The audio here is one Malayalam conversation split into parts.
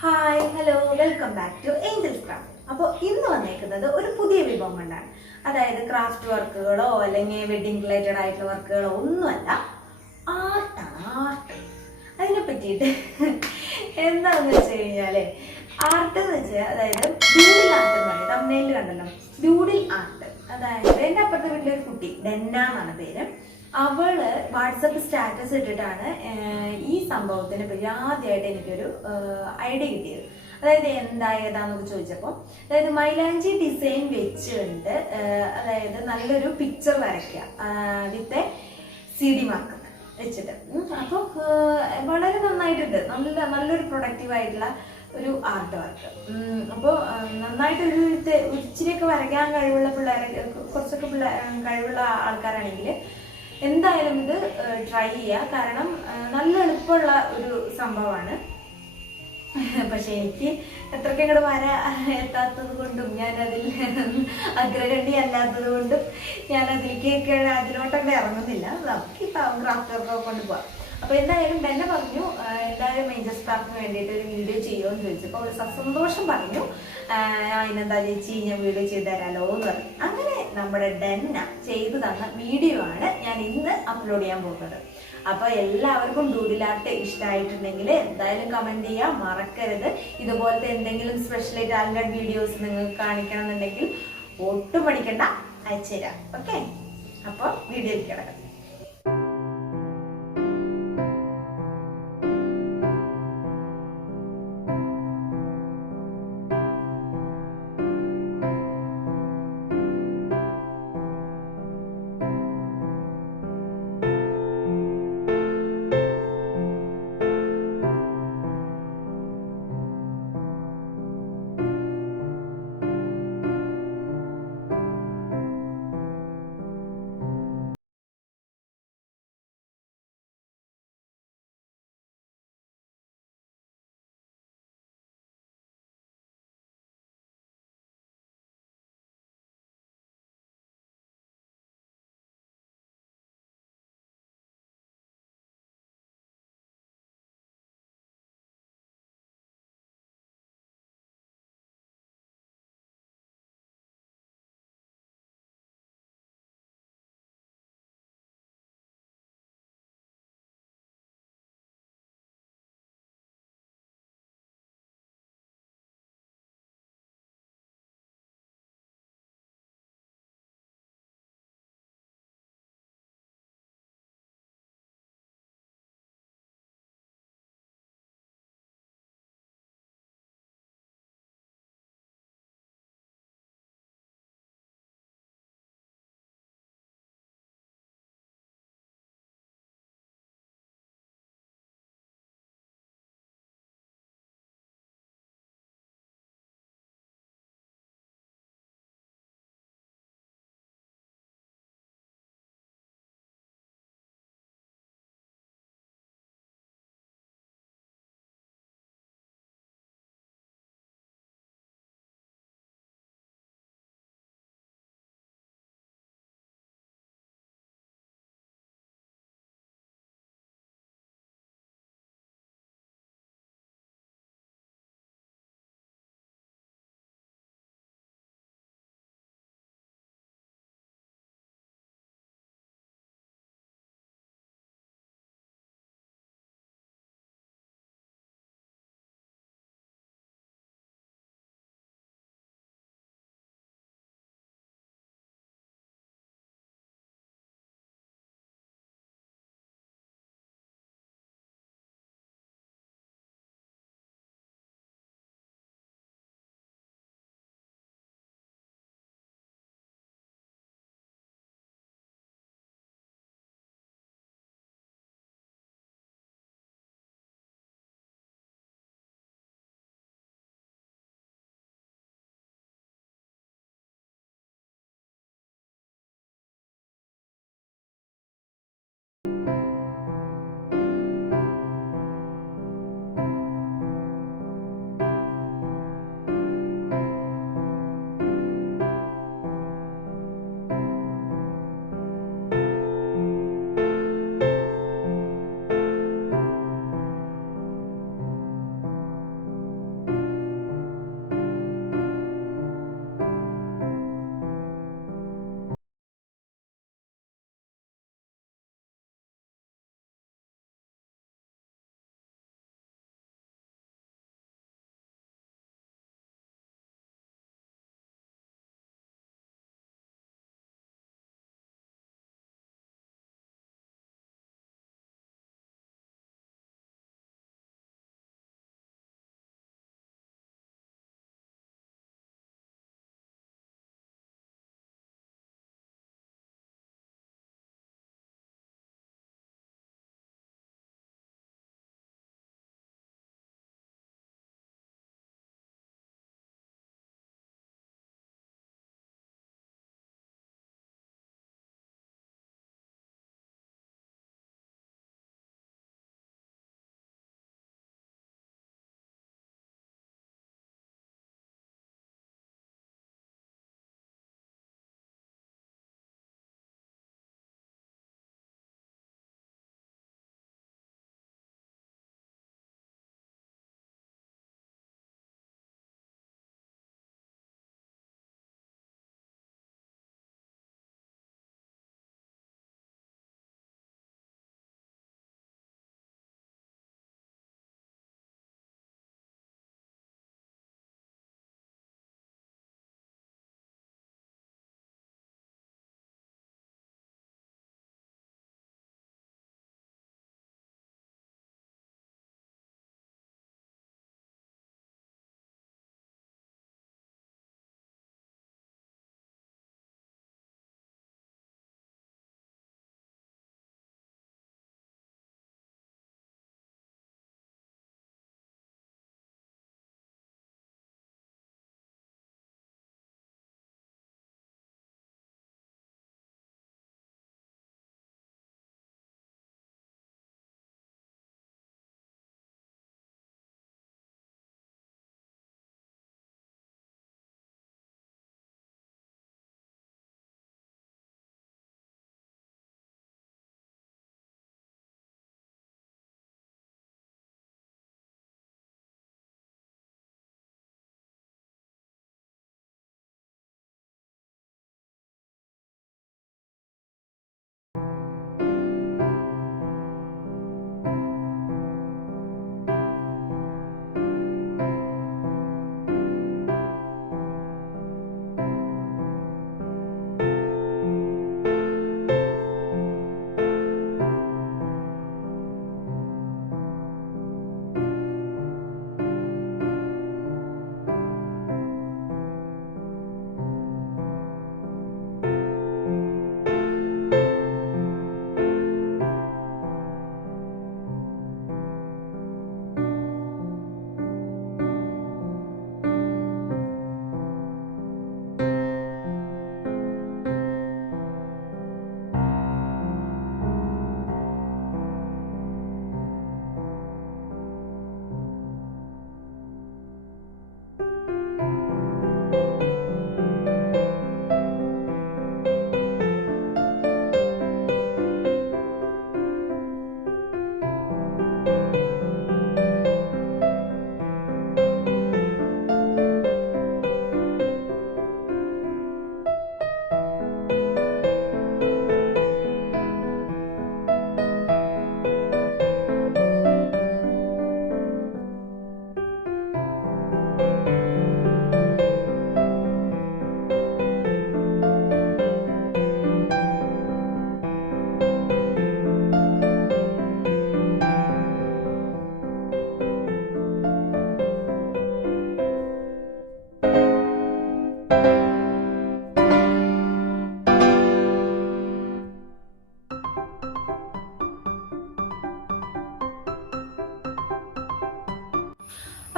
Hi hello welcome back to Angels Craft. അപ്പോൾ ഇന്ന് വന്നേക്കുന്നത് ഒരു പുതിയ വിഭവം കൊണ്ടാണ്. അതായത് ക്രാഫ്റ്റ് വർക്കുകളോ അല്ലെങ്കിൽ വെഡിങ് റിലേറ്റഡ് ആയിട്ടുള്ള വർക്കുകളോ ഒന്നുമല്ല, ആർട്ടാണ്. ആർട്ട് അതിനെ പറ്റിയിട്ട് എന്താണെന്ന് വെച്ച് കഴിഞ്ഞാൽ ആർട്ട് എന്ന് വെച്ചാൽ അതായത് ഡൂഡിൽ ആർട്ട് എന്ന് പറയും. തമിഴിൽ കണ്ടല്ലോ, ഡൂഡിൽ ആർട്ട്. അതായത് എൻ്റെ അപ്പുറത്തെ വീട്ടിലൊരു കുട്ടി ഡെന്ന എന്നാണ് പേര്. അവള് വാട്സപ്പ് സ്റ്റാറ്റസ് ഇട്ടിട്ടാണ് ഈ സംഭവത്തിനെ പറ്റി ആദ്യമായിട്ട് എനിക്കൊരു ഐഡിയ കിട്ടിയത്. അതായത് ഏതാന്നൊക്കെ ചോദിച്ചപ്പോൾ, അതായത് മൈലാഞ്ചി ഡിസൈൻ വെച്ചുകൊണ്ട് അതായത് നല്ലൊരു പിക്ചർ വരയ്ക്കുക വിത്ത് CD മാർക്ക് വെച്ചിട്ട്. അപ്പോൾ വളരെ നന്നായിട്ടുണ്ട്, നല്ലൊരു പ്രൊഡക്റ്റീവായിട്ടുള്ള ഒരു ആർട്ട് വർക്ക്. അപ്പോൾ നന്നായിട്ടൊരു ഇച്ചിരിയൊക്കെ വരയ്ക്കാൻ കഴിവുള്ള കുറച്ചൊക്കെ കഴിവുള്ള ആൾക്കാരാണെങ്കിൽ എന്തായാലും ഇത് ട്രൈ ചെയ്യുക. കാരണം നല്ല എളുപ്പമുള്ള ഒരു സംഭവമാണ്. പക്ഷെ എനിക്ക് എത്രയ്ക്ക് അങ്ങോട്ട് എത്താത്തത് കൊണ്ടും ഞാനതിൽ അഗ്രഗണ്യ അല്ലാത്തത് കൊണ്ടും അതിലോട്ടൊക്കെ ഇറങ്ങുന്നില്ല. നമുക്കിപ്പോൾ ക്രാഫ്റ്റ് വർക്കൊക്കെ കൊണ്ടുപോകാം. അപ്പോൾ എന്തായാലും തന്നെ പറഞ്ഞു എന്തായാലും ഏഞ്ചൽസ് ക്രാഫ്റ്റിന് വേണ്ടിയിട്ട് ഒരു വീഡിയോ ചെയ്യുമോ എന്ന് ചോദിച്ചപ്പോൾ ഒരു സന്തോഷം പറഞ്ഞു, അതിനെന്താ ചേച്ചി ഞാൻ വീഡിയോ ചെയ്ത് തരാമല്ലോ എന്ന് പറഞ്ഞു. അങ്ങനെ നമ്മുടെ ഡെന്ന ചെയ്തു തന്ന വീഡിയോ ആണ് ഞാൻ ഇന്ന് അപ്ലോഡ് ചെയ്യാൻ പോകുന്നത്. അപ്പോൾ എല്ലാവർക്കും ഡൂഡിൽ ആർട്ട് ഇഷ്ടമായിട്ടുണ്ടെങ്കിൽ എന്തായാലും കമൻറ്റ് ചെയ്യാൻ മറക്കരുത്. ഇതുപോലത്തെ എന്തെങ്കിലും സ്പെഷ്യൽ ടാലന്റഡ് വീഡിയോസ് നിങ്ങൾക്ക് കാണിക്കണം എന്നുണ്ടെങ്കിൽ ഒട്ടും പഠിക്കണ്ട, അയച്ചുതരാം. ഓക്കെ, അപ്പോൾ വീഡിയോയിലേക്ക് കിടക്കാം.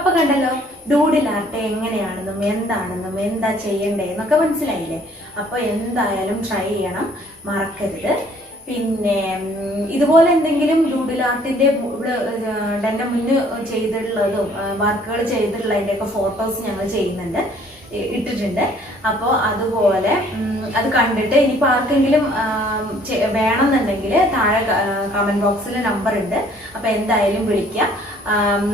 അപ്പൊ കണ്ടല്ലോ ഡൂഡിൽ ആർട്ട് എങ്ങനെയാണെന്നും എന്താണെന്നും എന്താ ചെയ്യണ്ടേന്നൊക്കെ മനസ്സിലായില്ലേ. അപ്പൊ എന്തായാലും ട്രൈ ചെയ്യണം, മറക്കരുത്. പിന്നെ ഇതുപോലെ എന്തെങ്കിലും ഡൂഡിൽ ആർട്ടിന്റെ എന്റെ മുന്നേ ചെയ്തിട്ടുള്ളതും വർക്കുകൾ ചെയ്തിട്ടുള്ളതിൻ്റെയൊക്കെ ഫോട്ടോസ് ഞങ്ങൾ ചെയ്യുന്നുണ്ട്, ഇട്ടിട്ടുണ്ട്. അപ്പോൾ അതുപോലെ അത് കണ്ടിട്ട് ഇനിയിപ്പോൾ ആർക്കെങ്കിലും വേണമെന്നുണ്ടെങ്കിൽ താഴെ കമന്റ് ബോക്സിൽ നമ്പർ ഉണ്ട്. അപ്പോൾ എന്തായാലും വിളിക്കാം,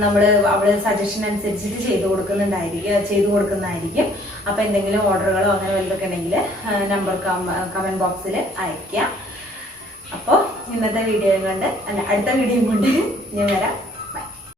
നമ്മൾ അവിടെ സജഷൻ അനുസരിച്ചിട്ട് ചെയ്തു കൊടുക്കുന്നതായിരിക്കും. അപ്പോൾ എന്തെങ്കിലും ഓർഡറുകളോ അങ്ങനെ വല്ലതൊക്കെ ഉണ്ടെങ്കിൽ നമ്പർ കമന്റ് ബോക്സിൽ അയക്കാം. അപ്പോൾ ഇന്നത്തെ വീഡിയോ കൊണ്ട് അടുത്ത വീഡിയോ കൊണ്ട് ഞാൻ വരാം.